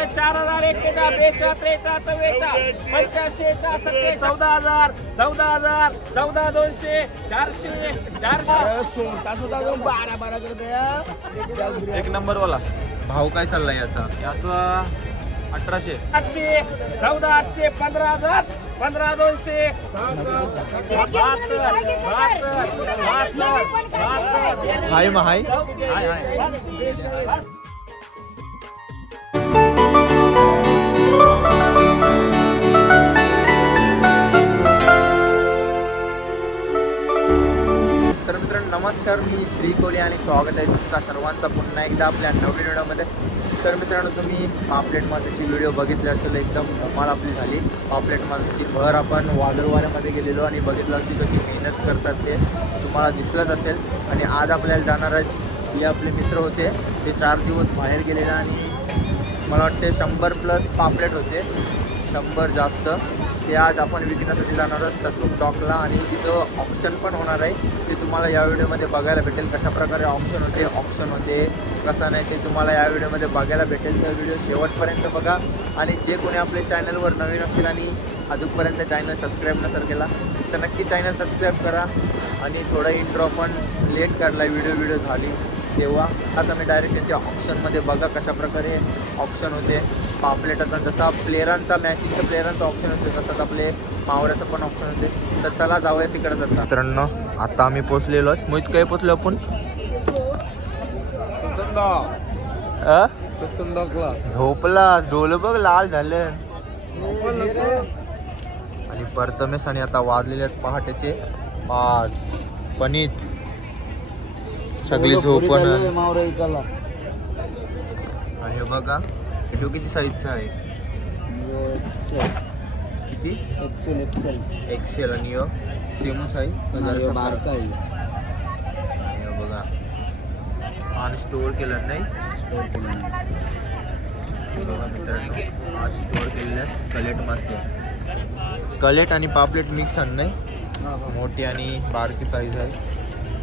4000 41 42 85 14000 14000 14200 400 400 एक नंबर वाला भाव काय चाललाय याचा? 1800 800 14 800 15000 15200 हाय महाय तर मित्रांनो नमस्कार, मी श्री कोहली आणि स्वागत आहे तुमचा सर्वांचा पुन्हा एकदा आपल्या नवीन व्हिडिओमध्ये. तर मित्रांनो तुम्ही पापलेट मासेची व्हिडिओ बघितली असेल, एकदम धमाल आपली झाली. पापलेट मासेची भर आपण वादळवाऱ्यामध्ये गेलेलो आणि बघितलं असेल कशी मेहनत करतात ते तुम्हाला दिसलंच असेल. आणि आज आपल्याला जाणार आहेत, हे आपले मित्र होते ते 4 दिवस बाहेर गेलेले आणि मला वाटते 100+ पापलेट होते, 100 जास्त. ते आज आपण विकण्यासाठी जाणार आहोत ससून डॉकला आणि तिथं ऑप्शन पण होणार आहे. ते तुम्हाला या व्हिडिओमध्ये बघायला भेटेल कशाप्रकारे ऑप्शन होते कसं नाही ते तुम्हाला या व्हिडिओमध्ये बघायला भेटेल. तर व्हिडिओ शेवटपर्यंत बघा आणि जे कोणी आपल्या चॅनलवर नवीन असतील आणि अजूनपर्यंत चॅनल सबस्क्राईब नसेल केला तर नक्की चॅनल सबस्क्राईब करा. आणि थोडा इंट्रो पण लेट काढला, व्हिडिओ झाली तेव्हा. आता मी डायरेक्ट त्यांच्या ऑप्शनमध्ये बघा कशाप्रकारे ऑप्शन होते पापलेटाचा. जसा प्लेयरांचा मॅचिंगच्या प्लेयरांचा ऑप्शन होते तसंच आपले मावऱ्याचं पण ऑप्शन होते. तर चला जाऊया तिकडे जाता. मित्रांनो आता आम्ही पोचलेलो आहोत. मोहित काय पोचलो आपण? झोपला, डोलं बघ लाल झालं. आणि प्रथमेश आणि आता वाजलेले आहेत पहाटेचे 5. पनीत सगळी झोपण. आणि हे बघा व्हिडिओ किती साईजचा आहे, किती एक्सेल आणि सेम साईज बारका आहे. बघा आणि स्टोअर केलं नाही, बघा मित्रांनो आज स्टोअर केलेलं आहे. कलेट मासे, कलेट आणि पापलेट मिक्स आहे नाही, मोठी आणि बारकी साईज आहे.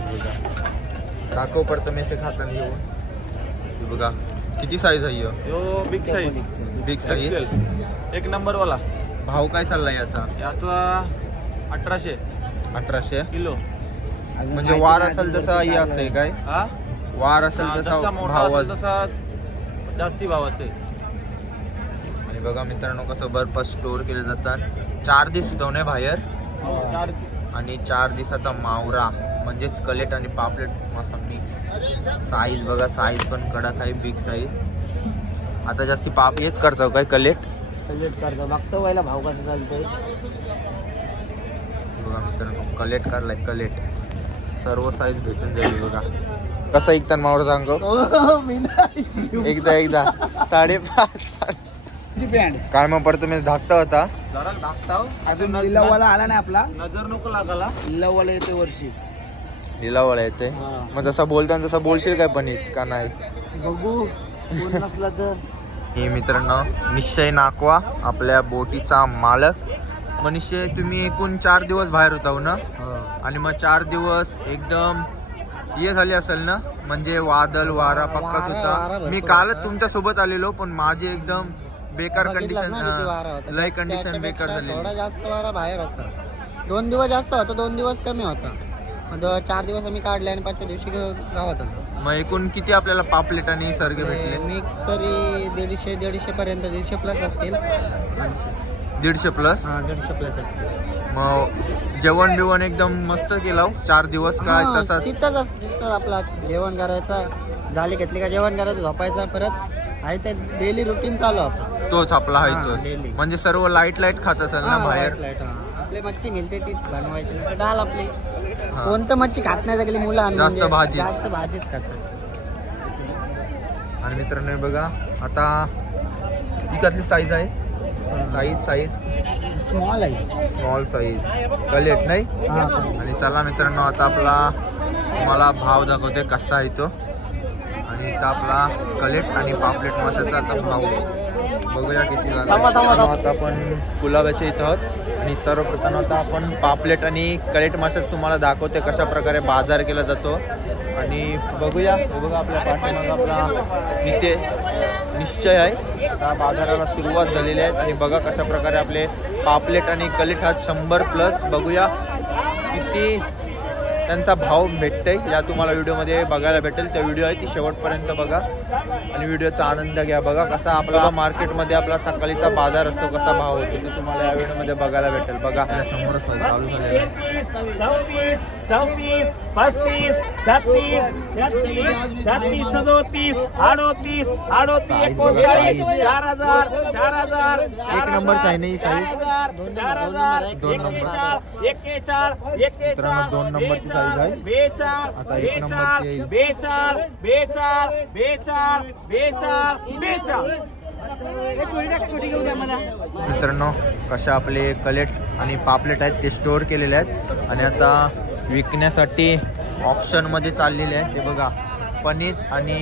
बघा दाखव प्रथमेश खाताना घेऊन. बघा किती साईज आहे यो? बिग साईज एक नंबर वाला. भाव काय चाललाय याचा? 1800 किलो. म्हणजे वार असेल तसा हे असतंय काय? वार असेल तसा भाव तसा जास्ती भाव असते. आणि बघा मित्रांनो कसं बर्फ स्टोअर केले जातात. 4 दिवस जाऊन बाहेर आणि 4 दिवसाचा मावरा म्हणजेच कलेट आणि पापलेट मासा मिक्स. साईज बघा, साईज पण कडक आहे, बिग साईज. आता जास्ती पाप हेच करतो काय? कलेट करतो. बघतो व्हायला भाव कसा चालतोय. बघा मित्रांनो कलेट काढलाय, कलेट सर्व साईज भेटून जाईल. बघा कसा ऐकताना मावरा सांगतो एकदा 5.5 काय मग पडतो मी धाकता होता जरा धाकता. अजून लिलावाला आला नाही आपला, नजर नको लागायला. लिलावाला येते वर्षी, लिलावाला येते. मग जसा बोलतो तसा बोलशील काय पनीत का नाही बघू नसला तर. हे मित्रांनो निश्चय नाकवा आपल्या बोटीचा मालक. मग निश्चय तुम्ही एकूण 4 दिवस बाहेर होता ना, आणि मग 4 दिवस एकदम ये झाली असेल ना, म्हणजे वादळ वारा पक्का होता. मी कालच तुमच्या सोबत आलेलो पण माझी एकदम बेकार कंडिशन, लय कंडिशन बेकार झाली. थोडा जास्त वारा बाहेर होता. 2 दिवस जास्त होता, 2 दिवस कमी होता. 4 दिवस आम्ही काढले आणि 5व्या दिवशी गावात होतो. मग एकूण किती आपल्याला पापलेट आणि सर्गे भेटले? मिक्स तरी 150 पर्यंत, 150+ असतील. 150+? 150+ असतील. मग जेवण बिवण एकदम मस्त केलं 4 दिवस काय? तसंच तिथंच आपला जेवण करायचं, झाली घेतली का जेवण करायचं, झोपायचं. परत आहे ते डेली रुटीन चालू आपला. तोच आपला आहे तोच. म्हणजे सर्व लाईट खात असेल ना बाहेर? आपली मच्छी मिळते ती बनवायची, नाही डाल आपली. कोणतं मच्छी खात नाही सगळी मुलं, जास्त भाजीच खातात. आणि मित्रांनो बघा आता ही कसली साईज आहे? साईज स्मॉल आहे, स्मॉल साईज कलेट नाही. आणि चला मित्रांनो आता आपला मला भाव दाखवते कसा आहे तो. आणि इथं आपला कलेट आणि पापलेट माशाचा आता भाव बघूया किती लागला. आता आपण गुलाबाच्या इथं आहोत. आणि सर्वप्रथम आता आपण पापलेट आणि कलेट माशात तुम्हाला दाखवते कशा प्रकारे बाजार केला जातो आणि बघूया. हे बघा आपल्या पाठीमागे आपला इथे निश्चय आहे. आता बाजाराला सुरुवात झालेली आहे आणि बघा कशा प्रकारे आपले पापलेट आणि कलेट हा 100+ बघूया किती त्यांचा भाव भेटतंय या तुम्हाला व्हिडिओमध्ये बघायला भेटेल. त्या व्हिडिओ आहे ती शेवटपर्यंत बघा आणि व्हिडिओचा आनंद घ्या. बघा कसा आपला मार्केटमध्ये आपला सकाळीचा बाजार असतो, कसा भाव होतो ते तुम्हाला या व्हिडिओमध्ये बघायला भेटेल. बघा आपल्या समोरच चालू झालेलं आहे. 34, 34, 35, 36, 37, 37, 37, 38, 38, 39, 4000, 4000, एक नंबर साईज नाही, साईज 4000, 41, 41, दोन नंबरची साईज आहे. 42, आता एक नंबरची येईल. 42, 42, 42, 42. मित्रांनो कशा आपले कलेट आणि पापलेट आहेत ते स्टोअर केलेले आहेत आणि आता विकण्यासाठी ऑप्शनमध्ये चाललेले आहेत. ते बघा पनीर आणि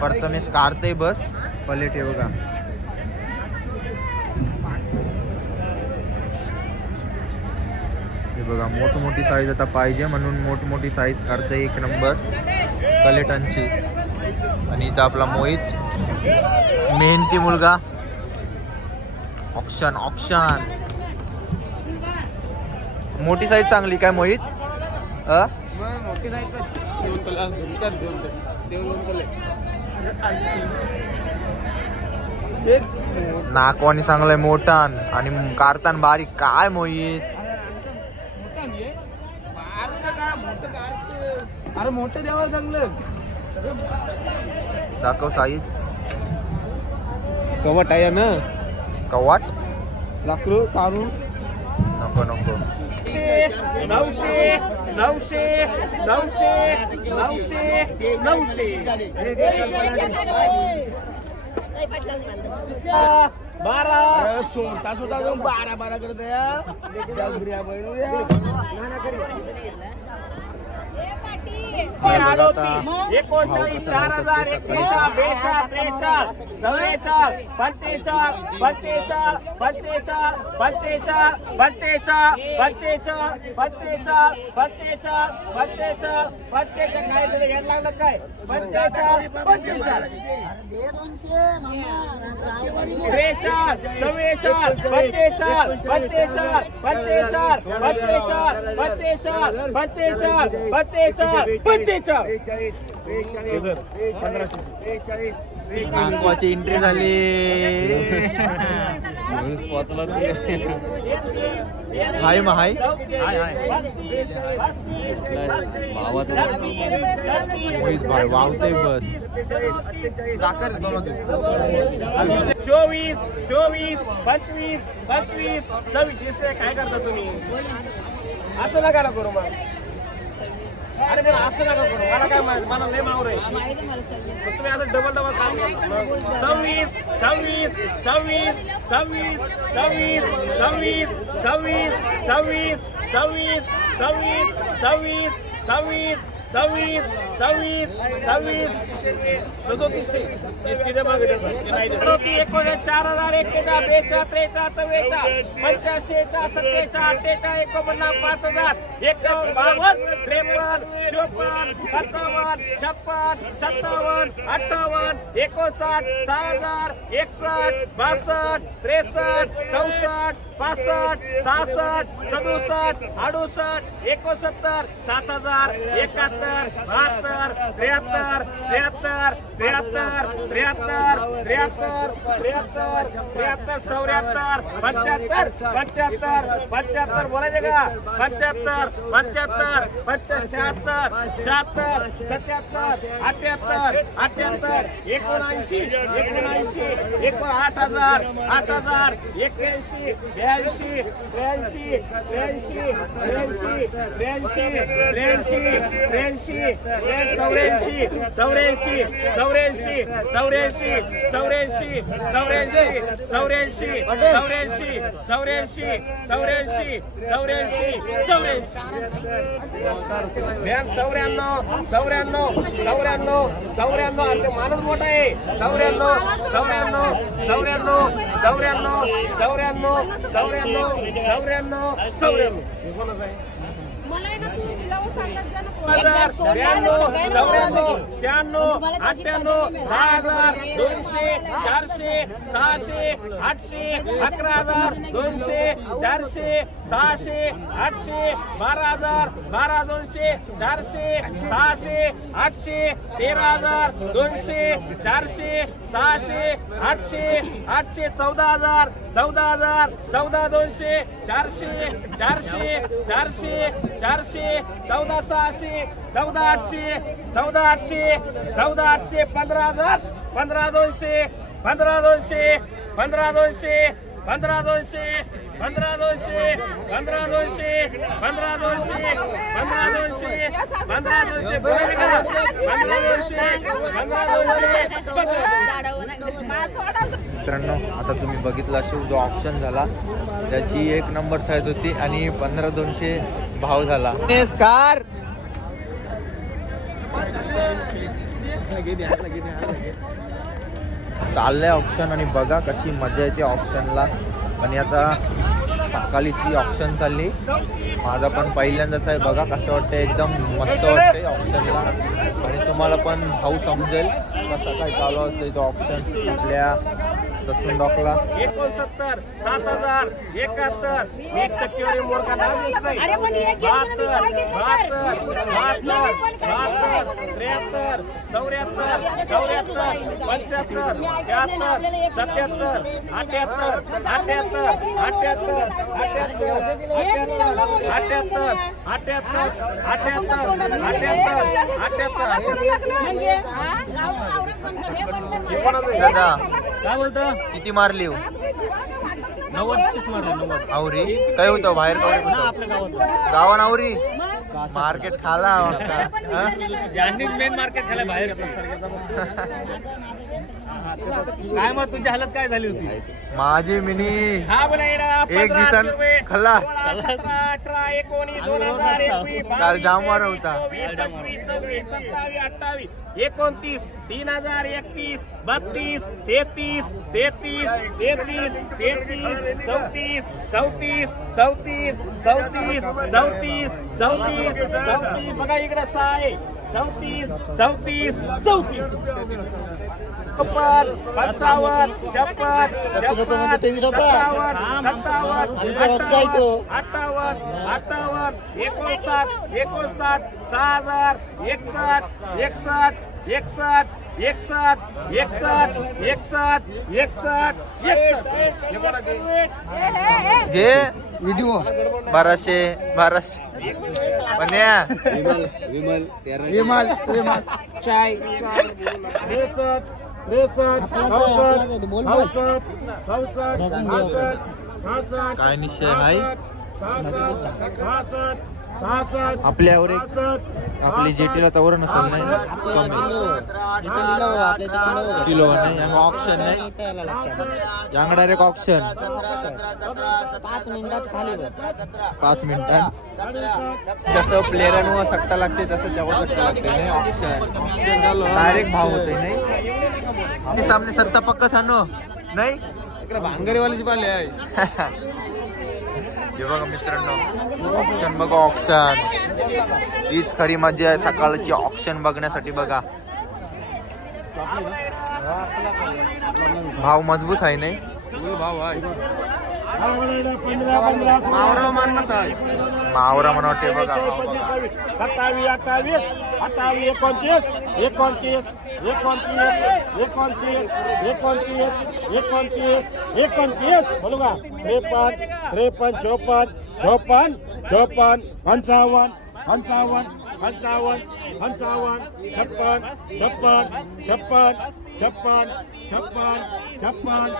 प्रथमेश कारते बस प्लेट हे बघा. हे बघा मोठी साईज आता पाहिजे म्हणून मोठी साईज काढते 1 नंबर कलेटांची. आणि इथं आपला मोहित मेहनती मुलगा ऑप्शन मोठी साईज चांगली काय मोहित? नाकवानी चांगलाय मोठान आणि कारतान बारीक काय मोहित? अरे मोठं द्यावं चांगलं. दाखव साईज. कवट आहे ना, कवाट लाकरू तारून नको 900, 900, 900, 900, 900. 12 सोडता जाऊन 12 करते या. हे आलो होती 39, 4000, 41, 42, 43, 44, 45, 45, 45, 45, 45, 45, 45, 45, 45 काय तरी घ्यायला लागलं काय 45, 45, 43, 44, 45, 45, 45, 45, 45, 45, 45. नागवाची एंट्री झाली. हाय हाय मोहित भाई वावते बस. 24, 24, 25, 25, 26 काय करता तुम्ही? असं नका ना करू मग. अरे पण असं नका करू. मला काय माहिती, मला लय मावर आहे. तुम्ही असं डबल काम करता. 26, 26, 26, 26, 26, 26, 26, 26, 26, 26, 26, 26, 26, 26, 27, 37. तिथे मागे 4000, 41, 42, 43, 85, 87, 88, 49, 5000, 51, 52, 53, 54, 55, 56, 57, 58, 59, 6000, 61, 62, 63, 64, 65, 66, 67, 68, 69, 7000, 71, 72, 73, 73, 73, 73, 73, 73, 74, 75, 75, 75 बोलायचे का? 75, 75, 75, 76, 77, 78, 78, 79, 79, 8000, 8000, 81, 82, 83, 83, 83, 83, 83, 84, 84, 84, 84, 84, 84, 84, 84, 84, 84, 94, 94, 94, 94, माणूस मोठा आहे. 94, 94, 94, मला आहे ना तुम्ही तिला सांगत जा ना 92, 96, 98, 10,000, 200, 400, 600, 800, 11,000, 200, 400, 600, 800, 12,000, 12,200, 400, 600, 800, 13,000, 200, 400, 600, 800, 800, 14,000, 14,000, 14,200, 400, 400, 400, 400, 14,600, 14,800, 14,800, 14,800, 15,000, 15,200, 15,200, 15,200, 15,200, 15,200, 15,200, 15,200, 15,200, 15,200, बोलायला का? 15,200, 15,200. मित्रांनो आता तुम्ही बघितला असेल जो ऑप्शन झाला त्याची 1 नंबर साईज होती आणि 15,200 भाव झाला. नमस्कार. चाललंय ऑप्शन आणि बघा कशी मजा येते ऑप्शनला. आणि आता सकाळीची ऑप्शन चालली. माझा पण पहिल्यांदाच आहे. बघा कसं वाटतं एकदम मस्त वाटते ऑप्शनला आणि तुम्हाला पण भाऊ समजेल कसं काय चालू असतं तो ऑप्शन आपल्या ससून डॉकला. 69, 7,000, 71, 1% मोड का नाव दिसत नाही. 72, 72, 73, 74, 74, 75, 77, 78, 78, 78, 78. दादा काय बोलतो किती मारली 90 मारले 90. आवरी काय होतं बाहेर गावान आवरी मार्केट खाला ज्यांनी मेन मार्केट खाला बाहेर. काय मग तुझी हालत काय झाली होती? माझी मिनी हा बोला एक दिवसात खल्लास. 18, 19, 2021, काल जामवार होता. 27, 28, 29, 3,031, 32, 33, 33, 33, 33, 34, 34, 34, 34, 34, 34, 34. बघा इकडे 6 आहे. 34, 34, 34. 55, 55, 56, 57, 57, 58, 58, 59, 6,000, 61, 61, 61, 61, 61, 61, 61, 61. घे व्हिडिओ 1200 पन्या विमल चाय 63, 64, काय निश्चय आहे आपल्यावर आपली जेटीला तवर नसेल नाही किलो नाही ऑप्शन नाही यांग डायरेक्ट ऑप्शन 5 मिनिटात खाली 5 मिनिटात जसं प्लेअरांवर सट्टा लागते तसं त्यावर सट्टा लागते नाही ऑप्शन डायरेक्ट भाव होते नाही सामने सत्ता पक्का सांगो नाही भांगरेवाल्याची पाले आहे. हे बघा मित्रांनो ऑप्शन बघा ऑप्शन हीच खरी मजा आहे सकाळची ऑप्शन बघण्यासाठी. बघा भाव मजबूत आहे नाही भाव आहे मावरा म्हणून वाटते बघा 27, 28, 29, 29, 29, 29, बोलू का 53, 54, 54, 55, 55, 55, 55, 56, 56, 56, 56, 56, 56,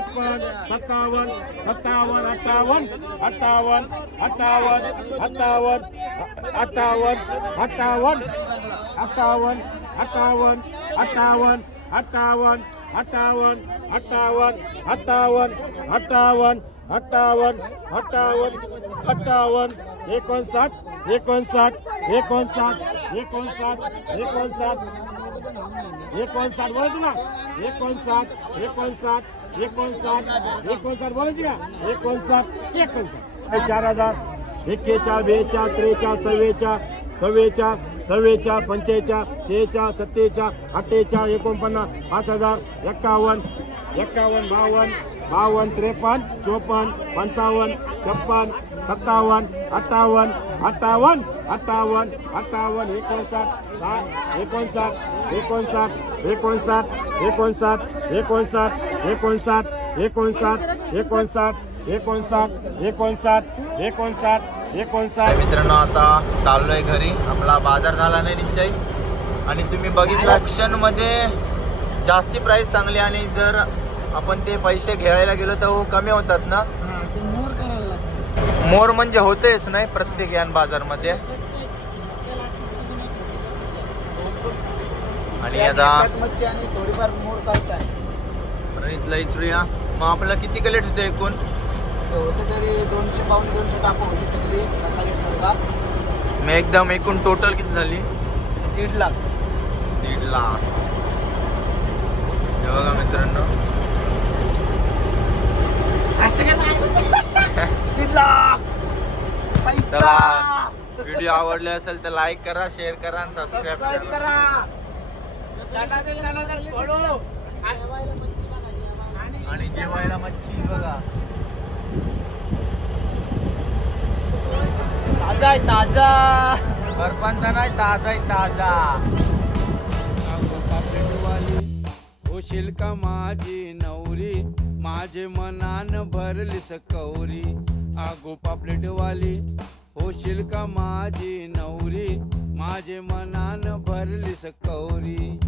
56, 57, 57, 58, 58, 58, 58, 58, 58, 58, 58, 58, 58, 58, 58, 58, 58, 58, 58, 58, 59, 59, 59, 59, 59, 59 बोला तुला 59, 59, 59 बोलायची का 59 4000 41 42 43 44 44 45 46 47 48 49 5000 51 52 52 53 54 55 56 57 58 58 58 58 59 मित्रांनो आता चाललोय घरी. आपला बाजार झाला नाही निश्चय. आणि तुम्ही बघितलं ऑप्शन मध्ये जास्ती प्राइस चांगली आणि जर आपण ते पैसे घ्यायला गेलो तर कमी होतात ना. मोर करायला लागतं. मोर म्हणजे होतेच नाही प्रत्येक यान बाजार मध्ये. आणि आता मच्छी आणि थोडीफार मोर काढताय. इथला इचुया मग आपल्याला किती कलेट होते एकूण? होते तरी 200 पावणे 200 टाकू होती सगळी सकाळी सर्व. मग एकदम एकूण टोटल किती झाली? 1.5 लाख. 1.5 लाख. हे बघा मित्रांनो असं काय 1.5 लाख चला व्हिडिओ आवडले असेल तर लाईक करा, शेअर करा आणि सबस्क्राईब करा. आणि जेवायला मच्छी बघा ताजा आहे, ताजा बर्फांचा नाही, ताजा आहे ताजा. होशील का माझी नवरी, माझे मनान भरली सकौरी. आगो पापलेटवाली होशील का माझी नवरी, माझे मनान भरली सकौरी.